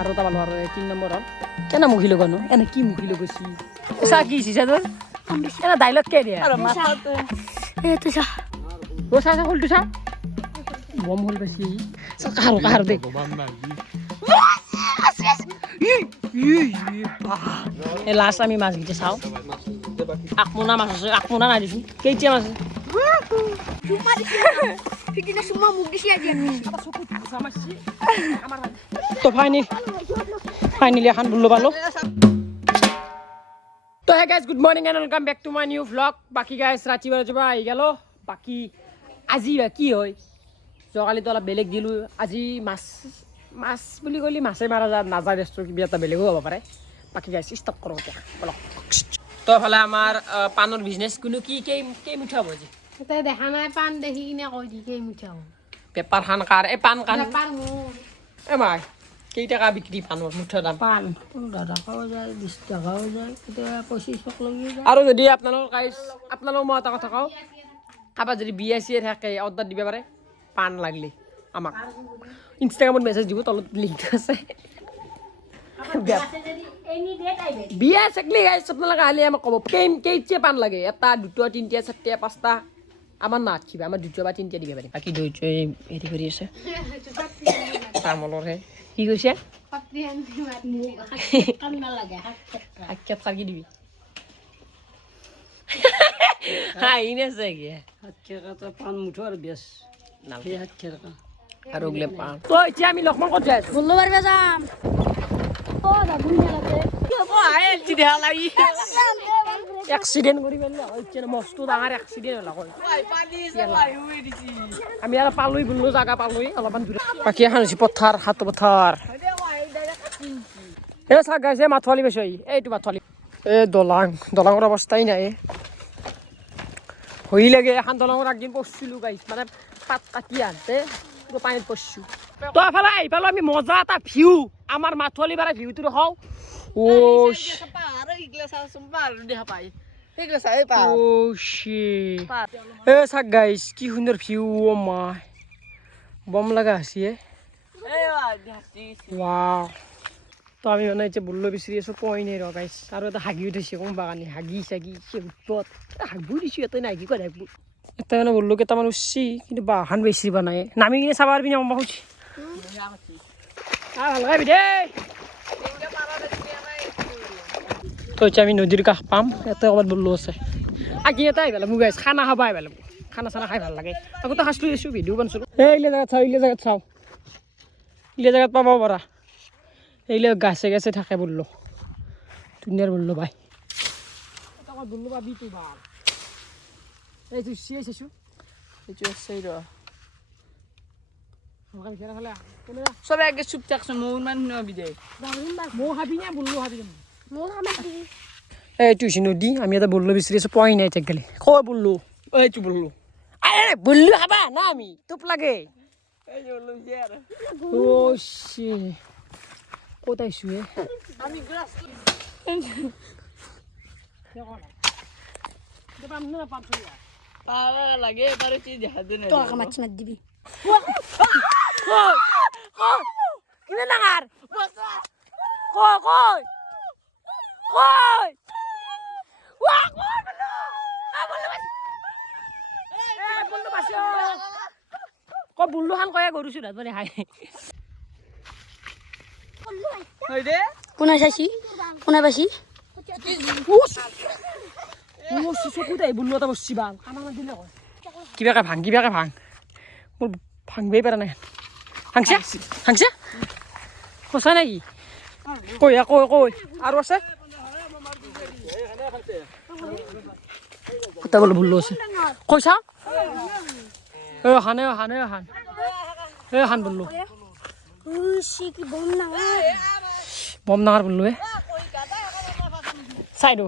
আৰু এটা পালো আৰু 3 নম্বৰ হ'ল কেনে মুখি লগানো এনে কি মুখি লগাইছি চা কি চিছা তোৰ এনে ডাইলগ কে দিয়া আৰু মাথাতে এইটো চা ও চা চা হলটো চা বম হল বেছি কাহার দেখ এই লাস্ট আমি মাছ গিতে চাও আকমোনা মাছ আছে আকমোনা নাই দিছো কেইটা মাছ ফিটিনে সুমা মুখ দিছি আজি তো ফাইনালি এখন বুল্লো পালো তো হে guys good morning and welcome back to my new blog বাকি গাইজ ৰাতিপুৱা আহি গেল বাকি আজি কি হয় যোৱাকালি তো অলপ বেলেগ দিলোঁ আজি মাছ বুলি ক'লে মাছে মাৰা নাযায় ৰেষ্টুৰেণ্ট কিবা এটা বেলেগো হ'ব পাৰে বাকি গাইজ ষ্টাৰ্ট কৰোঁ এতিয়া তো এফালে আমাৰ পাণৰ বিজনেছ কোনো কেই মুঠা হ'ব আজি তই দেখা নাই পাণ দেখি কিনে কৈ দি কেই মুঠা হ'ব পেপাৰ খান কাৰ এই পাণ কান পেপাৰ মোৰ এ মাই কেই টকা বিক্ৰী পাণৰ মুঠাৰ দাম পাণ 15 টকাও যায় 20 টকাও যায় কেতিয়াবা 25 লাগি যায় আৰু যদি আপোনালোক মই এটা কথা কওঁ কাৰোবাৰ যদি বিয়া চিয়া থাকে অৰ্ডাৰ দিব পাৰে পাণ লাগিলে আমাক ইনষ্টাগ্ৰামত মেছেজ দিব তলত লিংকটো আছে বিয়া চাকলি গাইছ আপোনালোকে আহিলে আমাক ক'ব কেইটা পাণ লাগে এটা দুটা তিনিটা চাৰিটা পাঁচটা আমাৰ নাথাকিবা আমাৰ দুটা বা তিনিটা দিব পাৰে বাকী দুইটা হেৰি কৰি আছে তামোলৰহে কি কৈছে সাক্ষাৎ চাকি দিবি হাঁহি আছে কি পাণ মুঠো আৰু বেছ নাভি 60 টকা আৰু ওগলে পাণ তো এতিয়া আমি লক্ষ্মণ ক'ত যাই আছো বললো পারবে যাম ও দা বুড়ি মেলাতে এক্সিডেন্ট কৰি পেলাই হয় মস্ত ডাঙৰ এক্সিডেন্ট হ'ল আকৌ আমি আৰু পালোই বুলো জাগা পালোই অলপমান দূৰত বাকী এখন হৈছে পথাৰ হাত পথাৰ এই চাক গাইছে মাথোৱালি বেছি এইটো মাথোৱালি এই দলাঙৰ অৱস্থাই নাই হৈ লাগে এখন দলঙৰ একদিন পঢ়ছিলো গাইছ মানে পাত কাটি আনতে পানীত পঢ়ছো তো এফালে আহি পালো আমি মজা এটা ভিউ আমাৰ মাথোৱালি পাৰা ভিউটো দেখাও ও এ চাক গাইছ কি সুন্দৰ ভিউ ও মাই বম লগা আছে ওয়াও তো আমি মানে এতিয়া বুল্লো বিচাৰি আছো পোৱাই নাই ৰ গাইছ আৰু এটা হাগি উঠিছে কোন বাগানী হাগি চাগি উৎপত হাগবো দিছোঁ ইয়াতে নাই কি কৰে হাগবো এটা মানে বুল্লো কেইটামান উঠছি কিন্তু বাহান বেছি বনাই নামি কিনে চাব পাৰবি না অম্বা খুঁজছি ভাল গাবি দেই তো এতিয়া আমি নদীৰ কাষ পাম ইয়াতে ক'ৰবাত বুল্লো আছে আগে এটা আহি পেলাম গাইছ খানা খাব আহি পেলাম খানা চানা খাই ভাল লাগে আগতে সাঁচলো দিছোঁ ভিডিঅ' বনাইছিলোঁ এইলে জেগাত চাওঁ ইলে জেগাত পাব পাৰা এইলে গাছে গাছে থাকে বুল্লো ধুনীয়াৰ বুল্লো পাই বুল্লো পাবি তো ভাল এইটো চিয়াই চাইছোঁ এইটো আছে ৰ সবে আগে চুপ থাকছো মোৰ মান নবি দে মৌ খাবি না বুল্লো খাবি মোৰ আমাৰ দিবি এইটো হৈছে নদী আমি এটা বুল্লো বিচাৰি আছোঁ পোৱাই নাই এতিয়া গেলি কয় বুল্লো এইটো বললো আৰে বুল্লো খাবা না আমি তোপ লাগে এই বললো যে আর ও শি ক'ত আহিছোঁ আমি গ্লাস পাওয়া লাগে এবারে কি দেখা দেন তো আমাক মাছ মাছ দিবি কিনে ডাঙৰ কয় বুল্লো খান কয়ে গৰু চুধাত মানে খাই হই দে কোনে চাইছি কোনে পাইছি চকুত আহি বুল্লো এটা বসছি ভাল কিবাকে ভাং মোৰ ভাংবেই পাৰা নাই ভাংছে সঁচা নেকি কৈ আৰু আছে কটা বোলো বুল্লো আছে কৈছা হান বুল্লো উসি কি বম না বম ডাঙৰ বুল্লো চাই দো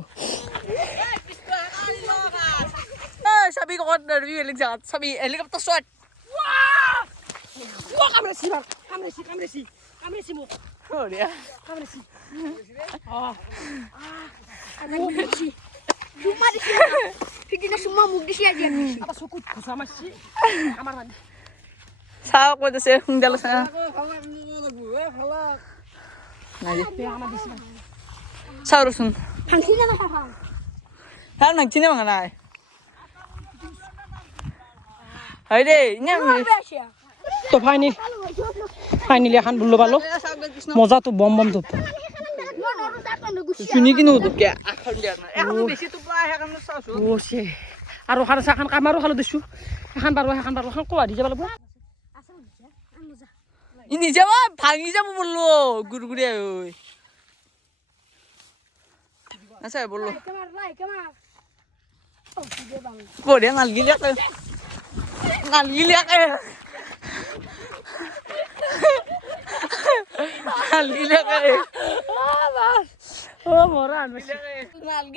sabi ko nervy helik jagat sabi helicopter shot কামৰেছি মোক oh dia কামৰেছি সুমা দিছি ফিটিনে সুমা মুখ দিছি আজি এটা চকুত ঘুচা মাৰছি আমাৰ মানে sao ko se hungdal sa নাই দে দে আমাৰ দিছে চাওঁ ৰচোন ভাংছি না মাথা খাওঁ হ্যাঁ নাগছি না ভাঙা নাই হয় দে ইনে তো ফাইনেলি এখন বুল্লো পালো মজাটো বম বম তোপ শুনি কিনো তোকে আখৰ দিয়া নাই এখন বেছি তো পাই সেইকাৰণে চাওছো ও সে আৰু খাৰ এখন কামাৰো খালো দিছো এখন পাৰব এখন কোৱা দি যাব লাগব ই নিজে ভাঙি যাব বললো গুৰগুৰিয়া ঐ আচ্ছা বললো বঢ়িয়া নালগিলিয়াকে নালগিলিয়াকে নালগিলিয়াকে ও মৰা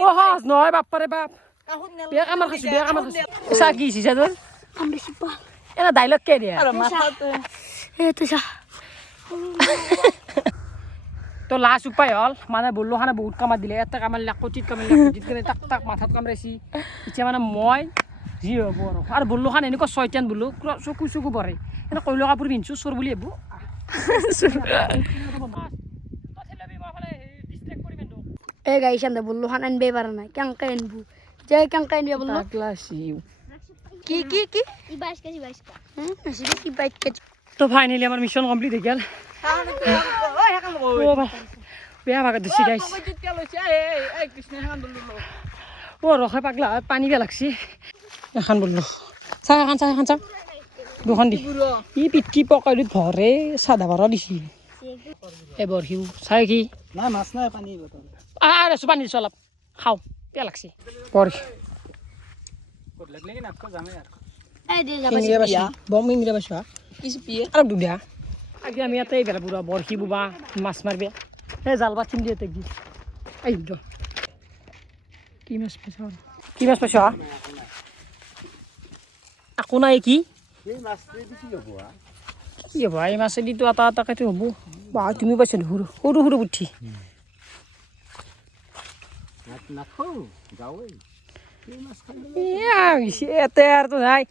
ও হাস নহয় বাপ্পাৰে বাপ বেয়া কামাৰ খাইছো চা কি হিচা তোৰ আম বেছি পা এনে ডাইলগ কে দিয়া আৰু মাথাতে এইটো চা তো লাষ্ট উপায় হল মানে বল্লো খানে বহুত কামাৰ দিলে এটা কামাৰিলে কটিত কামাৰিলে তাক তাক মাথাত কামৰাইছি এতিয়া মানে মই যি হ'ব আৰু বল্লো খান এনেকুৱা ছয়টান বল্লো চকু চকু পৰে এনে কইলো কাপোৰ পিন্ধছো চোৰ বুলি ভাবো এই গাইছ আন্দে বললো খান আনবে পারা নাই কেঙ্কা আনবো যে কেঙ্কা আনবে বললো কি কি কি 22 কা বেশি কি 22 কা তো ফাইনালি আমার মিশন কমপ্লিট হয়ে গেল বেয়া ভাগত দিছি গাইছ ও ৰখাই পাগলা পানী বেয়া লাগছি এখন বললো চাহ এখন চাহ দুখন দি ই পিটকি পকাই ভৰে চাধা ভৰা দিছি এবাৰ সিও চাই কি নাই মাছ নাই পানী বটল আছো পানী দিছো অলপ খাওঁ বেয়া লাগছি বৰশী ক'ত লাগলে কি নাটক যামে আৰু এই দে যাবা ইংৰা বাছি বম ইংৰা বাছি কিছু পিয়ে আৰু দুধা আজি আমি ইয়াতে বেলা পুৰা বৰশী বুবা মাছ মাৰবে এই জাল বাচিম দিয়ে তেক দি এই কি মাছ পাইছ আকো নাই কি এই মাছটো কি হ'ব কি হ'ব এই মাছেদিতো এটা এটাকেতো হ'ব বা তুমি পাইছা সৰু সৰু পুঠি নাখাওঁ যাওঁৱেই এতে আৰু তো নাই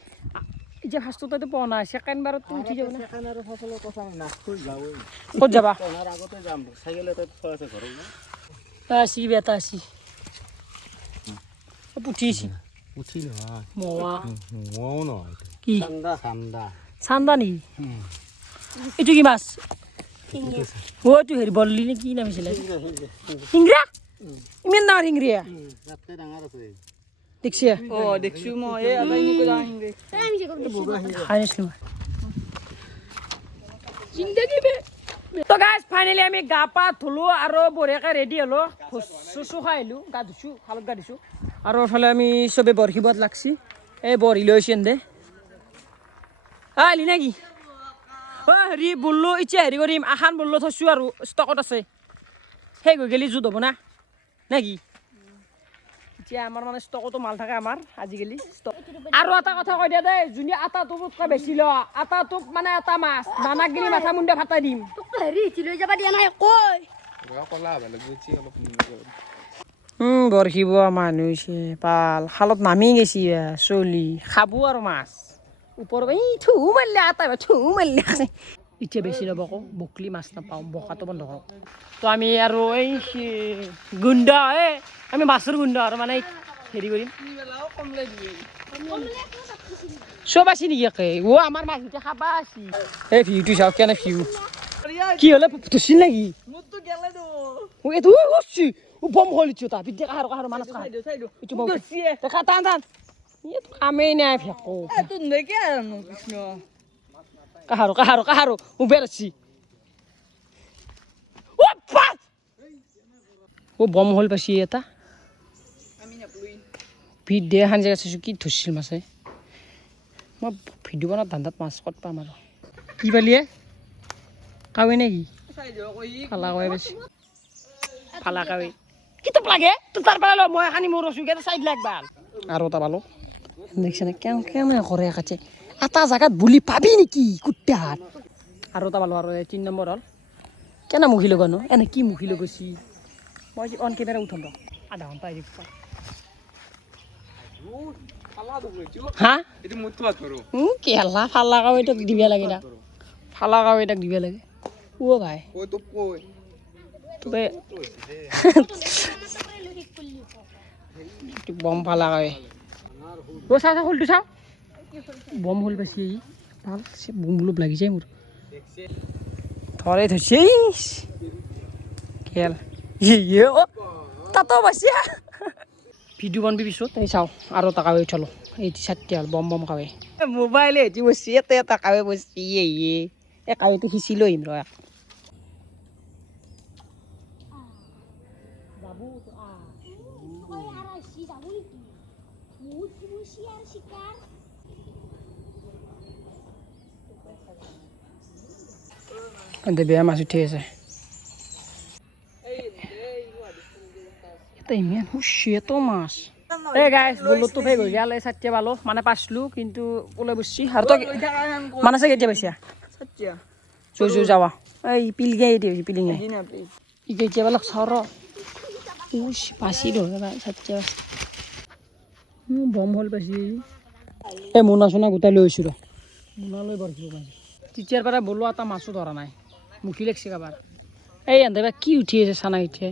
এতিয়া ফাৰ্ষ্টতে পোৱা নাই ছেকেণ্ড বাৰত উঠি যাব না সেইকাৰণে আৰু ফচলৰ কথা নাখাওঁ যাওঁৱেই ক'ত যাবা পঢ়াৰ আগতে যাম চাইকেল এটা থোৱা আছে ঘৰত আসি বেটা আসি পুঠিছি উঠি নহয় মোৱা মও নহয় কি ঠাণ্ডা ঠাণ্ডা চান্দা নি এইটো কি মাছ ও এইটো হেৰি বল্লি নে কি নাম আছিলে হিংৰা ইমান ডাঙৰ হিংৰিয়া তাতকৈ ডাঙৰ আছে দেখছি অ দেখছো মই এই আদাই নিকো যাওঁ দে আমি যে কম খাই নাছিলো জিন্দগি বে তো গাইজ ফাইনেলি আমি গা পা ধুলো আৰু বঢ়িয়াকৈ ৰেডি হ'লো চুচু খাই আহিলোঁ গা ধুইছোঁ শালত গা ধুইছোঁ আৰু এইফালে আমি চবে বৰশী বোৱাত লাগছি এই বৰশী লৈ আহিছে দে আহিলি নেকি অ হেৰি বললো এতিয়া হেৰি কৰিম আখান বললো থৈছোঁ আৰু ষ্টকত আছে সেই গৈ গেলি জুত হ'ব না নে কি এতিয়া আমাৰ মানে ষ্টকতো মাল থাকে আমাৰ আজিকালি ষ্টক আৰু এটা কথা কৈ দিয়া দেই যোনে আটা টোপতকৈ বেছি ল আটা টোপ মানে এটা মাছ দানা গিলি মাথা মুণ্ডা ফাটাই দিম তোক হেৰি লৈ যাবা দিয়া নাই কই বৰশী বোৱা মানুহ হৈছে পাল খালত নামি গেছি চলি খাব আৰু মাছ ওপৰত এই থু মাৰিলে আটা থু মাৰিলে এতিয়া বেছি ল'ব আকৌ বকলি মাছ নাপাওঁ বকাটো বন্ধ কৰক তো আমি আৰু এই গুণ্ড আমি মাছৰ গুণ্ড আৰু মানে হেৰি কৰিম চব আছে নেকি একে ও আমাৰ মাছ এতিয়া খাবা আছি এই ভিউটো চাওক কেনে ভিউ কি হ'লে ধুছিল নেকি মুতো গেলে দো ও এইটো উঠছি ও বম হলিছো তা বিদ্যা কাহার মাছ খা চাইদো এইটো বম দেখা টান এইটো কামেই নাই ফেকো তুই নেকে আনো কৃষ্ণ কাহার ও বেরছি ও পাস ও বম হল পাছি এটা আমি নাপলুই ভিডিঅ' এখন জেগা চাইছোঁ কি ধৰিছিল মাছে মই ভিডিঅ' বনাত ধান্দাত মাছ ক'ত পাম আৰু কি পালিয়ে কাৱৈ নে কি চাইদো কই ফালা কাৱৈ বেছি ফালা কাৱৈ কিতাপ লাগে তোৰ তাৰ পৰা ল মই এখানি মোৰ ৰচুকে চাইড লাগবাল আৰু এটা পালো দেখিছেনে কেনে কৰে কাছে এটা জেগাত বুলি পাবি নেকি কুত্তাত আৰু এটা পালো আৰু 3 নম্বৰ হ'ল কেনে মুখি লগানো এনে কি মুখি লগাইছি মই অন কেমেৰা উঠাম ৰ আধা ঘণ্টা আহি হা এইটো মুঠটো ধৰো কেলা ফালা কাৱৈটাক দিব লাগে না ফালা কাৱৈটাক দিব লাগে ও ভাই কৈ তো কৈ তবে বম ফালা হয় ও চা হলটো চা বম হল বেছি ভাল বুম লোপ লাগিছে মোৰ ধৰে ধৰিছে খেল ইয়ে ও তাতো বাছি ভিডিও বনবি পিছত এই চাওঁ আৰু এটা কাৱে উঠালো এই চাৰটি হ'ল বম বম কাৱে মোবাইলে এটি বসি এটা কাৱে বসি ইয়ে এই কাৱেটো সিঁচি লৈ আহিম ৰ বেয়া মাছ উঠি আছে ইমান হুচিয়েতো মাছ এই গাইছ বলতো ফেক হৈ গেল এই চাৰটিয়া পালো মানে পাইছিলো কিন্তু ওলাই বসছি আৰু তই মানে আছে কেতিয়া পাইছা চৌ যাৱা এই পিলগে পিলিং ই কেতিয়া পালাক চাওঁ ৰ পাচি ধৰে চাৰটিয়া বম হল পাইছি এই মোনা চোনা গোটাই লৈ আহিছোঁ ৰ মোনা লৈ বৰখিব পাইছে তেতিয়াৰ পৰা বলোৱা এটা মাছো ধৰা নাই মুখি লাগছে কাবাৰ এই এনদেবা কি উঠি আছে চানা উঠে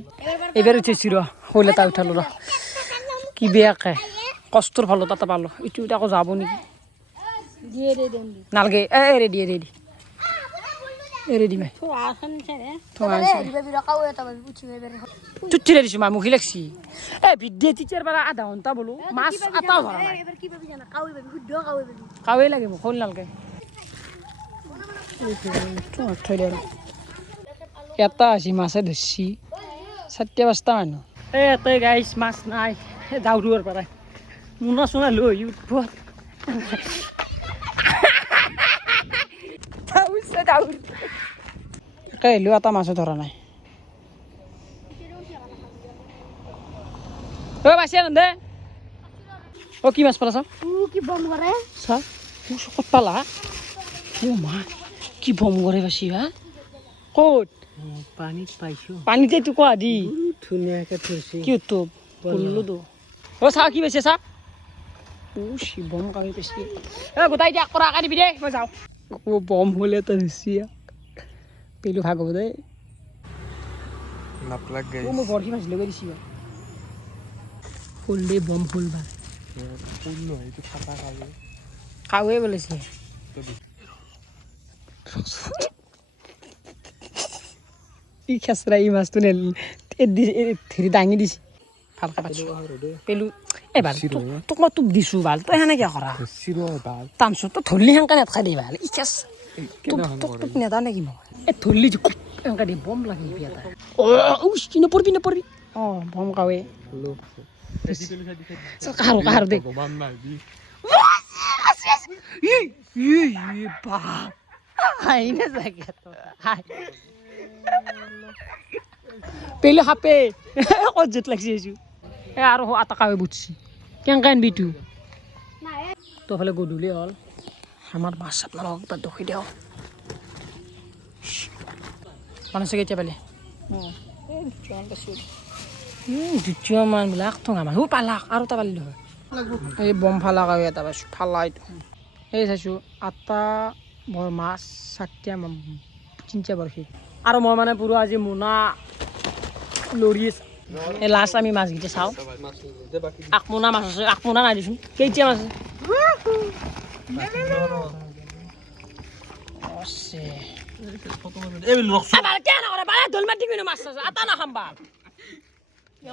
এইবাৰ উঠিছি ৰ শৈল এটা উঠালো ৰ কি বেয়াকে কষ্টৰ ফলত এটা পালো ইটো আকৌ যাব নেকি নালগে ৰেডি ৰেডি মাই তুচ্ছিৰে দিছোঁ মা মুখি লাগছি এই ভিডিঅ' তেতিয়াৰ পৰা আধা ঘণ্টা বোলো মাছ এটাও ধৰা নাই কাৱে লাগে মোক শৈল নালগে থৈ দে এটা আছে মাছে ধৰছি 4-5টা মানুহ এই এটাই গাইছ মাছ নাই দাউৰিবৰ পৰাই মোনা চোনা লৈ উঠব আহিলেও এটা মাছো ধৰা নাই বাছি দে অ কি মাছ পালা চা কি বম কৰে চা ক'ত পালা ও মা কি বম কৰে বাছি হা ক'ত পানীত পাইছোঁ পানীতে তো কোৱা দি ধুনীয়াকৈ থৈছে কি তো পল্লো তো অ চা কি পাইছে চা ও বম কামি পাইছে গোটাই দিয়া কৰা আঁকা দিবি দে মই যাওঁ বম হ'লে তো ধৰিছি পেলু ভাগব দে নাপলাক গাই মই বৰশী মাছ লগাই দিছি ফুল দে বম ফুল ভাল ফুল নহয় এইটো ফাটা কাৱে কাৱে বলেছে ই খেচৰা ই মাছটো ধৰি দাঙি দিছে ভালকে পাইছোঁ পেলু এবাৰ তোক মই তোক দিছোঁ ভাল তই সেনেকৈ কৰা টানছোঁ তই ধৰলি সেনেকৈ নেটখাই দি ভাল ই খেচ তোক নেদা নেকি মই এই ধৰলি এনেকৈ দি বম লাগি এটা নপৰবি অঁ বম কাৱে কাৰো দে পেলে খাপে ক'ত জেট লাগছি আছো আৰু আটা কাৱে বুটছি কেনেকৈ আনবি তো তোফালে গধূলি হ'ল আমাৰ মাছ আপোনালোকক কিবা দখি দিওঁ মানে আছে কেতিয়া পালে দ্বিতীয়মান বোলে 1 টঙা মান পালাক আৰু এটা পালি হয় এই বম ফালা কাৱে এটা পাইছোঁ ফালা এইটো এই চাইছোঁ 8টা বৰ মাছ 7টা 3টা বৰশী আৰু মই মানে পুৰো আজি মোনা লৰি এই লাষ্ট আমি মাছকেইটা চাওঁ আকমোনা মাছ আছে আকমোনা নাই দিছোন কেইটা মাছ আছে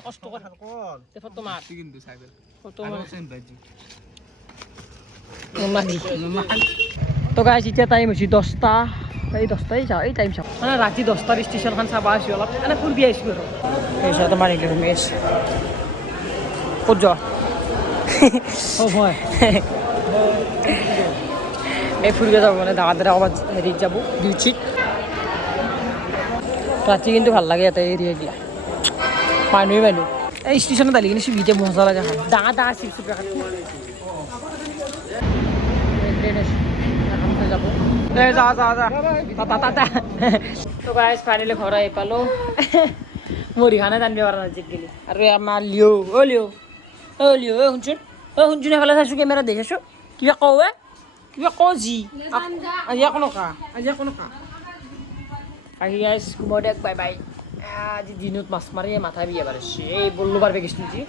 কষ্ট কথা ফটো মাৰ তো গাইজ এতিয়া টাইম হৈছে 10টা এই 10টাই যাওঁ এই টাইম চাওঁ মানে ৰাতি 10টাৰ ষ্টেচনখন চাব আহিছোঁ অলপ এনে ফুৰবি আহিছোঁ আৰু পইচা তোমাৰ আহিলে মেচ ক'ত যোৱা হয় এই ফুৰিব যাব মানে দাদা ক'ৰবাত হেৰিত যাব ডিউটিত ৰাতি কিন্তু ভাল লাগে ইয়াতে এৰিয়া দিয়া মানুহ এই ষ্টেচনত আহি কিনে চুবিতে মজা লাগে খাই ডাঙৰ চিপছ পেকেট যাব তো গাইজ ফাইনেলি ঘৰ আহি পালোঁ মুড়িখানে টানিব পৰা নাই গেলি আৰু আমাৰ লিঅ' শুনচোন এফালে চাইছোঁ কেমেৰা দেখি আছোঁ কিবা কওঁ যি আজি একো নকা আহি গাইজ মই দেখ বাই আজি দিনত মাছ মাৰি মাথা বিয়া পাৰিছে এই বল্লো পাৰবে গেছটো যি